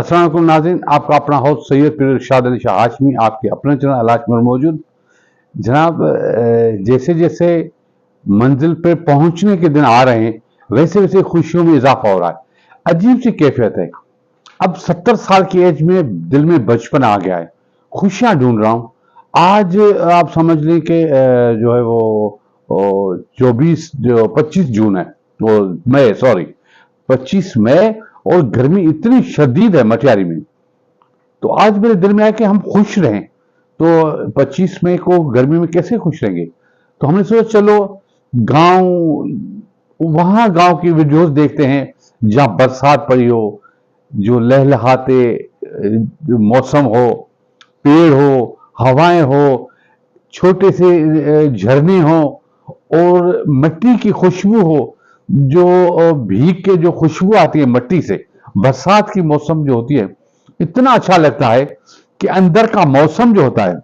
अस्सलाम वालेकुम नाज़रीन, आपका अपना होस्ट सैयद पीर इरशाद अली शाह हाशमी आपके अपने चैनल अलाश में मौजूद। जनाब, जैसे जैसे मंजिल पे पहुंचने के दिन आ रहे हैं वैसे वैसे खुशियों में इजाफा हो रहा है। अजीब सी कैफियत है। अब 70 साल की एज में दिल में बचपन आ गया है, खुशियां ढूंढ रहा हूं। आज आप समझ लें कि जो है वो 25 जून है, वो मई, सॉरी 25 मई, और गर्मी इतनी शदीद है मटियारी में। तो आज मेरे दिल में आया कि हम खुश रहें, तो 25 मई को गर्मी में कैसे खुश रहेंगे। तो हमने सोचा चलो गांव, वहां गांव की वीडियोस देखते हैं जहां बरसात पड़ी हो, जो लहलहाते मौसम हो, पेड़ हो, हवाएं हो, छोटे से झरने हो और मिट्टी की खुशबू हो। जो भीग के जो खुशबू आती है मिट्टी से, बरसात की मौसम जो होती है, इतना अच्छा लगता है कि अंदर का मौसम जो होता है,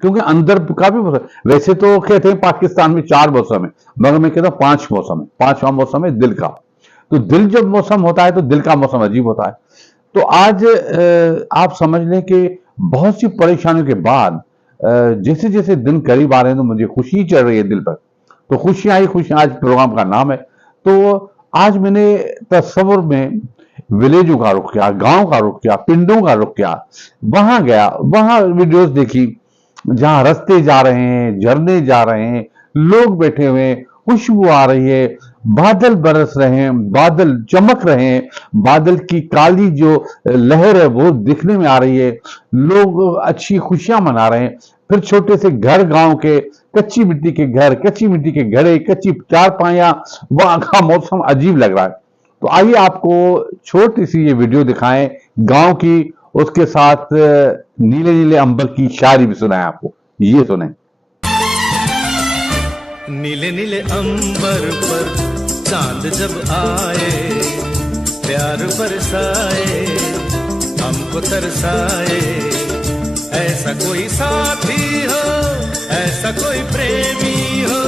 क्योंकि अंदर का भी वैसे तो कहते हैं पाकिस्तान में 4 मौसम है, मगर मैं कहता हूं 5 मौसम है। 5वां मौसम है दिल का। तो दिल जब मौसम होता है तो दिल का मौसम अजीब होता है। तो आज आप समझ लें कि बहुत सी परेशानियों के बाद जैसे जैसे दिन करीब आ रहे हैं तो मुझे खुशी चढ़ रही है दिल पर। तो खुशियां ही खुशियां आज प्रोग्राम का नाम है। तो आज मैंने तस्वुर में विलेजों का रुख किया, गांव का रुख किया, पिंडों का रुख किया। वहां गया, वहां वीडियोस देखी जहां रास्ते जा रहे हैं, झरने जा रहे हैं, लोग बैठे हुए हैं, खुशबू आ रही है, बादल बरस रहे हैं, बादल चमक रहे हैं, बादल की काली जो लहर है वो दिखने में आ रही है, लोग अच्छी खुशियां मना रहे हैं। फिर छोटे से घर, गांव के कच्ची मिट्टी के घर, कच्ची मिट्टी के घड़े, कच्ची चारपाइयां, वहां का मौसम अजीब लग रहा है। तो आइए आपको छोटी सी ये वीडियो दिखाएं गांव की, उसके साथ नीले नीले अंबर की शायरी भी सुनाए आपको। ये सुने। नीले नीले अंबर पर चांद जब आए, प्यार बरसाए, हमको तरसाए, ऐसा कोई साथी हो, ऐसा कोई प्रेमी हो,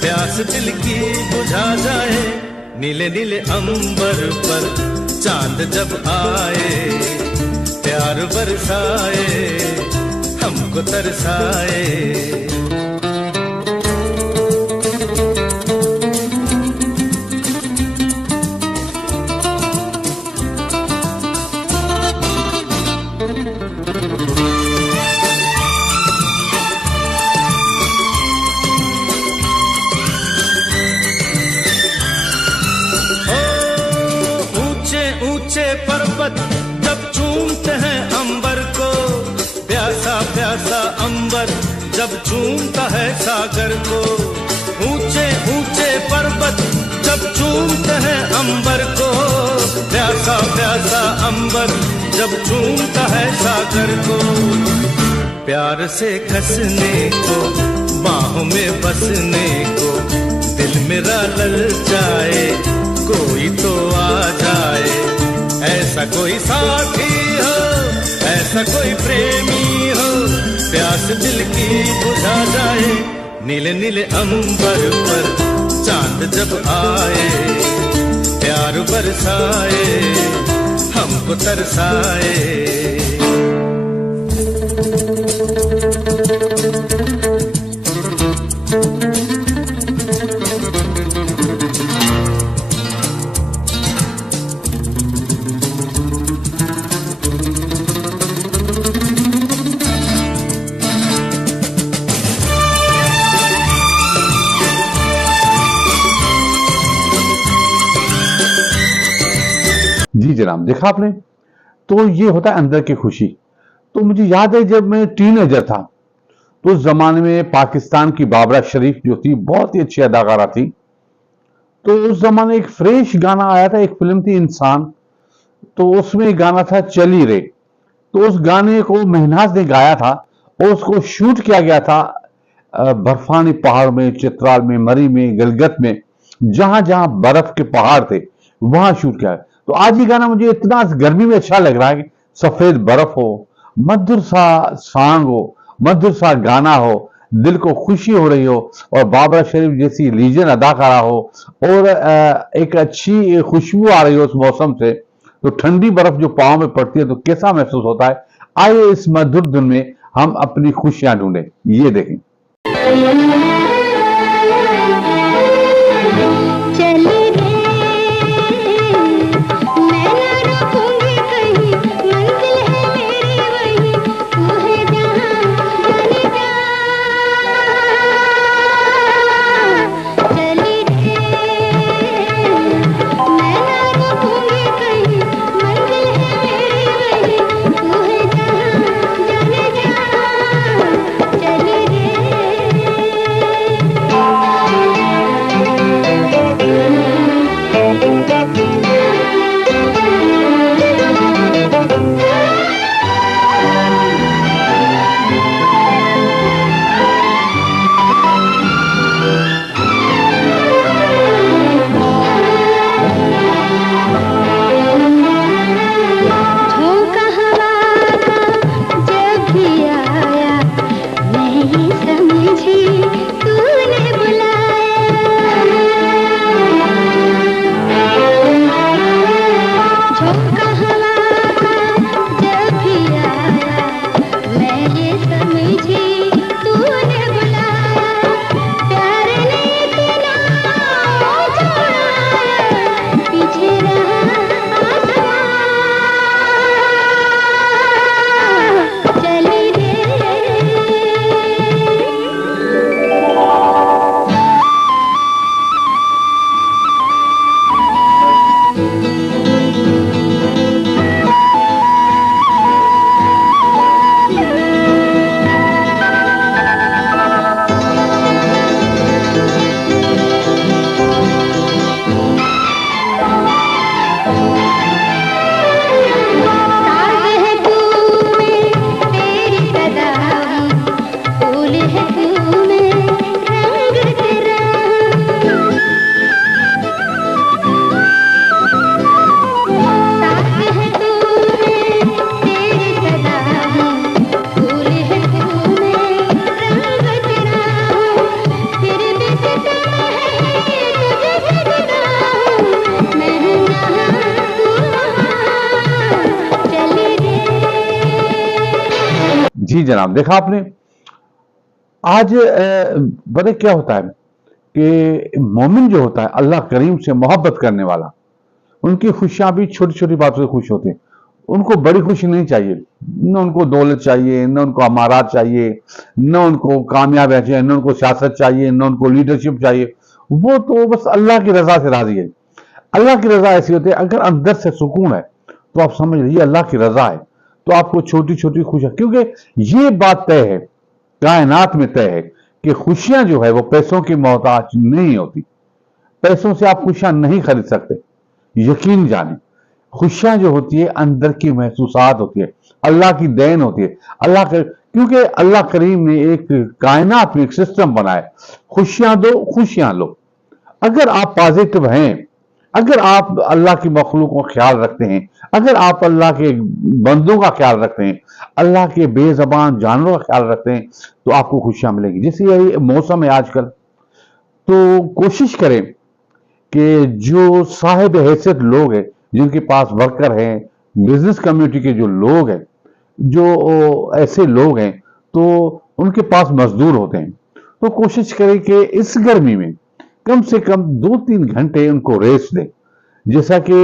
प्यास दिल की बुझा जाए। नीले नीले अंबर पर चांद जब आए, प्यार बरसाए, हमको तरसाए। ऊंचे पर्वत जब चूमते हैं अंबर को, प्यासा प्यासा अंबर जब चूमता है सागर को। ऊंचे ऊंचे पर्वत जब चूमते हैं अंबर को, प्यासा प्यासा अंबर जब चूमता है सागर को। प्यार से कसने को, बाहों में बसने को, दिल मेरा ललचाए, कोई तो आ जाए। ऐसा कोई साथी हो, ऐसा कोई प्रेमी हो, प्यास दिल की बुझा जाए। नीले नीले अंबर पर चांद जब आए, प्यार बरसाए, हमको तरसाए। जी जनाब, देखा आपने। तो ये होता है अंदर की खुशी। तो मुझे याद है जब मैं टीनेजर था तो उस जमाने में पाकिस्तान की बाबरा शरीफ जो थी बहुत ही अच्छी अदाकारा थी। तो उस जमाने एक फ्रेश गाना आया था, एक फिल्म थी इंसान, तो उसमें गाना था चली रे। तो उस गाने को महनाज ने गाया था और उसको शूट किया गया था बर्फानी पहाड़ में, चित्राल में, मरी में, गलगत में, जहां जहां बर्फ के पहाड़ थे वहां शूट किया। तो आज ये गाना मुझे इतना गर्मी में अच्छा लग रहा है कि सफेद बर्फ हो, मधुर सा सॉन्ग हो, मधुर सा गाना हो, दिल को खुशी हो रही हो और बाबरा शरीफ जैसी लीजेंड अदाकारा हो और एक अच्छी खुशबू आ रही हो उस मौसम से, तो ठंडी बर्फ जो पाँव में पड़ती है तो कैसा महसूस होता है। आइए इस मधुर धुन में हम अपनी खुशियां ढूंढें। ये देखें। जी जनाब, देखा आपने। आज बड़े क्या होता है कि मोमिन जो होता है अल्लाह करीम से मोहब्बत करने वाला, उनकी खुशियां भी छोटी छोटी बातों से खुश होते हैं। उनको बड़ी खुशी नहीं चाहिए, न उनको दौलत चाहिए, न उनको अमारात चाहिए, न उनको कामयाबी चाहिए, न उनको सियासत चाहिए, न उनको लीडरशिप चाहिए। वो तो बस अल्लाह की रजा से राजी है। अल्लाह की रजा ऐसी होती है, अगर अंदर से सुकून है तो आप समझ लीजिए अल्लाह की रजा है। तो आपको छोटी छोटी खुशियां, क्योंकि ये बात तय है, कायनात में तय है कि खुशियां जो है वो पैसों की मोहताज नहीं होती। पैसों से आप खुशियां नहीं खरीद सकते, यकीन जाने। खुशियां जो होती है अंदर की महसूसात होती है, अल्लाह की देन होती है। क्योंकि अल्लाह करीम ने एक कायनात में एक सिस्टम बनाया, खुशियां दो खुशियां लो। अगर आप पॉजिटिव हैं, अगर आप अल्लाह की मखलूक का ख्याल रखते हैं, अगर आप अल्लाह के बंदों का ख्याल रखते हैं, अल्लाह के बेजबान जानवरों का ख्याल रखते हैं, तो आपको खुशियां मिलेंगी। जैसे यही मौसम है आजकल, तो कोशिश करें कि जो साहिब हैसियत लोग हैं, जिनके पास वर्कर हैं, बिजनेस कम्युनिटी के जो लोग हैं, जो ऐसे लोग हैं, तो उनके पास मजदूर होते हैं, तो कोशिश करें कि इस गर्मी में कम से कम 2-3 घंटे उनको रेस्ट दें। जैसा कि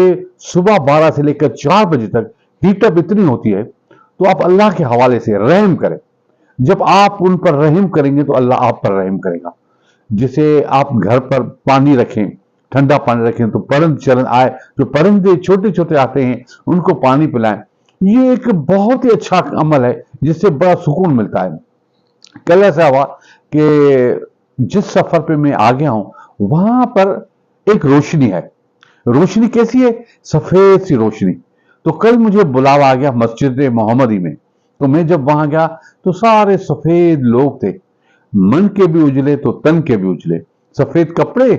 सुबह 12 से लेकर 4 बजे तक हीटअप इतनी होती है, तो आप अल्लाह के हवाले से रहम करें। जब आप उन पर रहम करेंगे तो अल्लाह आप पर रहम करेगा। जैसे आप घर पर पानी रखें, ठंडा पानी रखें, तो परिंद चरण आए, जो परिंदे छोटे छोटे आते हैं उनको पानी पिलाएं। ये एक बहुत ही अच्छा अमल है जिससे बड़ा सुकून मिलता है। कल ऐसा हुआ कि जिस सफर पे मैं आ गया हूं वहां पर एक रोशनी है। रोशनी कैसी है? सफेद सी रोशनी। तो कल मुझे बुलावा आ गया मस्जिद मोहम्मदी में, तो मैं जब वहां गया तो सारे सफेद लोग थे, मन के भी उजले तो तन के भी उजले, सफेद कपड़े,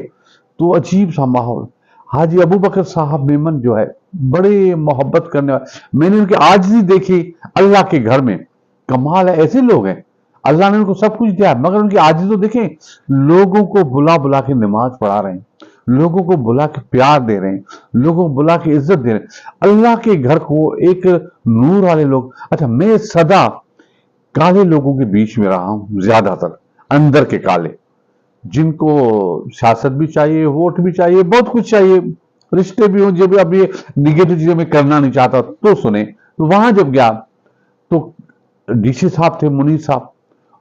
तो अजीब सा माहौल। हाजी अबू बकर साहब मेमन जो है बड़े मोहब्बत करने वाले, मैंने उनकी आजिज़ी देखी अल्लाह के घर में। कमाल है, ऐसे लोग हैं, अल्लाह ने उनको सब कुछ दिया, मगर उनकी आजिज़ तो देखें, लोगों को बुला बुला के नमाज पढ़ा रहे हैं, लोगों को बुला के प्यार दे रहे हैं, लोगों को बुला के इज्जत दे रहे हैं। अल्लाह के घर को एक नूर वाले लोग। अच्छा, मैं सदा काले लोगों के बीच में रहा हूं, ज्यादातर अंदर के काले, जिनको सियासत भी चाहिए, वोट भी चाहिए, बहुत कुछ चाहिए, रिश्ते भी हों। जब अब ये निगेटिव चीजें मैं करना नहीं चाहता तो सुने, तो वहां जब गया तो डीसी साहब थे, मुनीर साहब,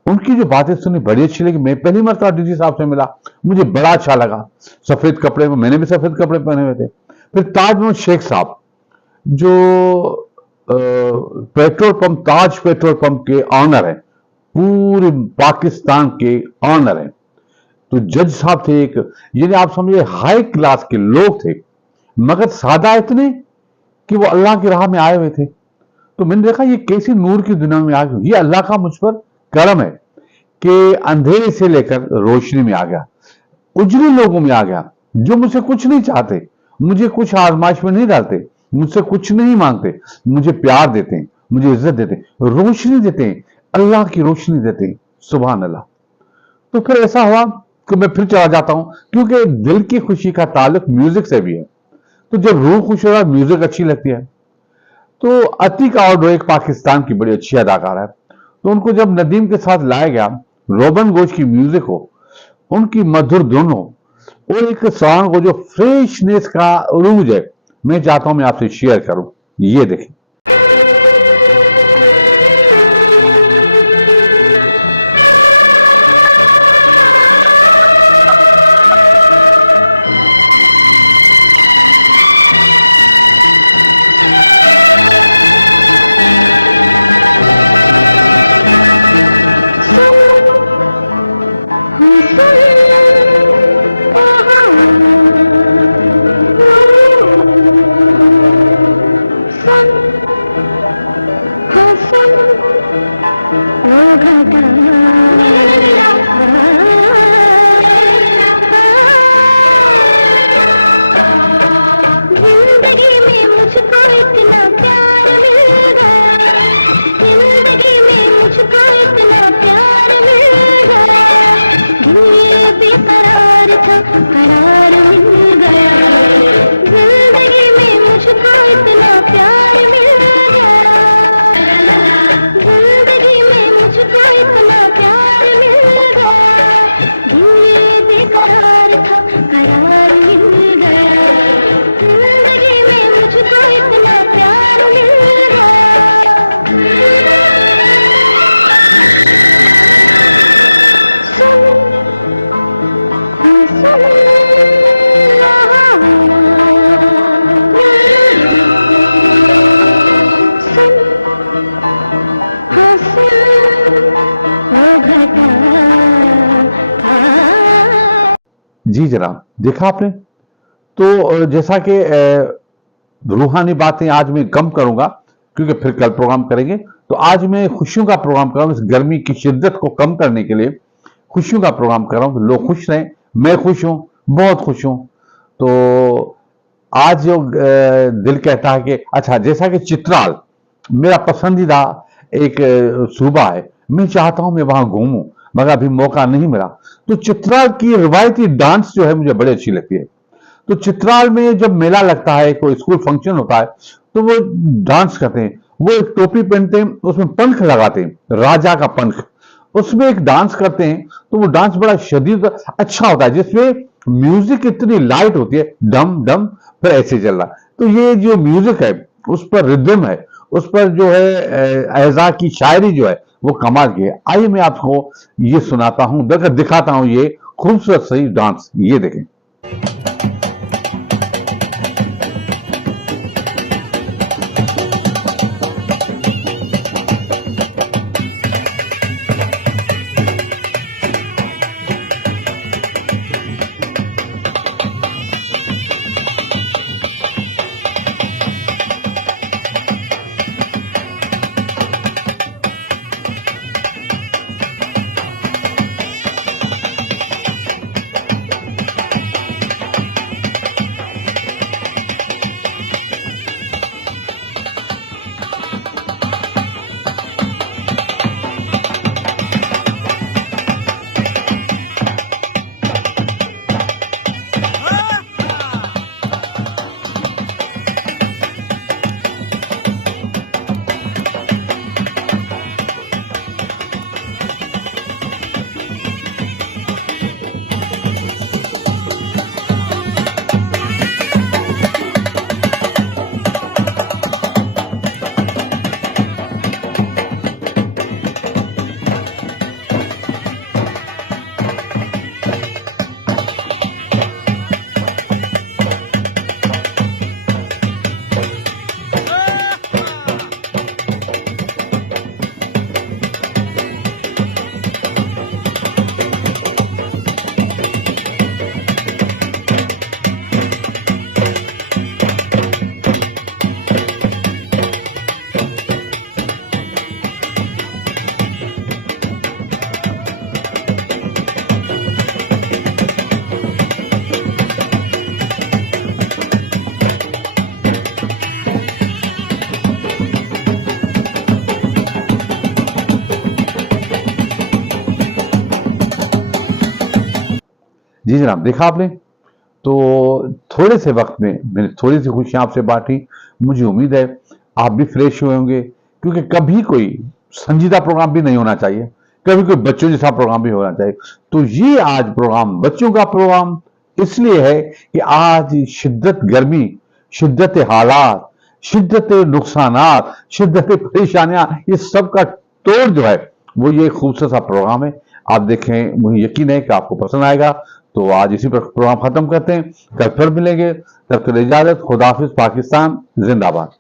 उनकी जो बातें सुनी बड़ी अच्छी लगी। मैं पहली मरतबा डीसी साहब से मिला, मुझे बड़ा अच्छा लगा। सफेद कपड़े में, मैंने भी सफेद कपड़े पहने हुए थे। फिर ताज महमूद शेख साहब, जो पेट्रोल पंप, ताज पेट्रोल पंप के ऑनर है, पूरे पाकिस्तान के ऑनर है। तो जज साहब थे एक, यानी आप समझिए हाई क्लास के लोग थे, मगर सादा इतने कि वो अल्लाह की राह में आए हुए थे। तो मैंने देखा ये कैसी नूर की दुनिया में आ गई। ये अल्लाह का मुझ पर करम है कि अंधेरे से लेकर रोशनी में आ गया, उजले लोगों में आ गया, जो मुझसे कुछ नहीं चाहते, मुझे कुछ आजमाइश में नहीं डालते, मुझसे कुछ नहीं मांगते, मुझे प्यार देते हैं, मुझे इज्जत देते हैं, रोशनी देते हैं, अल्लाह की रोशनी देते हैं। सुभान अल्लाह। तो फिर ऐसा हुआ कि मैं फिर चला जाता हूं, क्योंकि दिल की खुशी का ताल्लुक म्यूजिक से भी है। तो जब रूह खुश हो रहा है, म्यूजिक अच्छी लगती है। तो अतीक आउडो एक पाकिस्तान की बड़ी अच्छी अदाकार है, तो उनको जब नदीम के साथ लाया गया, रोबन गोश की म्यूजिक हो, उनकी मधुर धुन हो, वो एक सॉन्ग हो जो फ्रेशनेस का उरूज है, मैं चाहता हूं मैं आपसे शेयर करूं। ये देखें। जी जनाब, देखा आपने। तो जैसा कि रूहानी बातें आज मैं कम करूंगा, क्योंकि फिर कल प्रोग्राम करेंगे, तो आज मैं खुशियों का प्रोग्राम कर रहा हूं। इस गर्मी की शिद्दत को कम करने के लिए खुशियों का प्रोग्राम कर रहा हूं। तो लोग खुश रहें, मैं खुश हूं, बहुत खुश हूं। तो आज जो दिल कहता है कि अच्छा, जैसा कि चित्राल मेरा पसंदीदा एक सूबा है, मैं चाहता हूं मैं वहां घूमूं, मगर अभी मौका नहीं मिला। तो चित्राल की रिवायती डांस जो है मुझे बड़ी अच्छी लगती है। तो चित्राल में जब मेला लगता है, कोई स्कूल फंक्शन होता है, तो वो डांस करते हैं। वो एक टोपी पहनते हैं, उसमें पंख लगाते हैं, राजा का पंख, उसमें एक डांस करते हैं। तो वो डांस बड़ा शदीद अच्छा होता है, जिसमें म्यूजिक इतनी लाइट होती है, डम डम, फिर ऐसे चल रहा। तो ये जो म्यूजिक है, उस पर रिदम है, उस पर जो है एजा की शायरी जो है, वो कमाल की है। आइए मैं आपको ये सुनाता हूं, दिखाता हूं ये खूबसूरत सही डांस। ये देखें। जी जनाब, देखा आपने। तो थोड़े से वक्त में मैंने थोड़ी सी खुशियां आपसे बांटी। मुझे उम्मीद है आप भी फ्रेश हुए होंगे, क्योंकि कभी कोई संजीदा प्रोग्राम भी नहीं होना चाहिए, कभी कोई बच्चों जैसा प्रोग्राम भी होना चाहिए। तो ये आज प्रोग्राम बच्चों का प्रोग्राम इसलिए है कि आज शिद्दत गर्मी, शिद्दत हालात, शिद्दत नुकसानात, शिद्दत परेशानियां, ये सब का तोड़ जो है वो ये खूबसूरत सा प्रोग्राम है। आप देखें, मुझे यकीन है कि आपको पसंद आएगा। तो आज इसी पर प्रोग्राम खत्म करते हैं, कल फिर मिलेंगे। तब तक इजाजत, खुदा हाफिज, पाकिस्तान जिंदाबाद।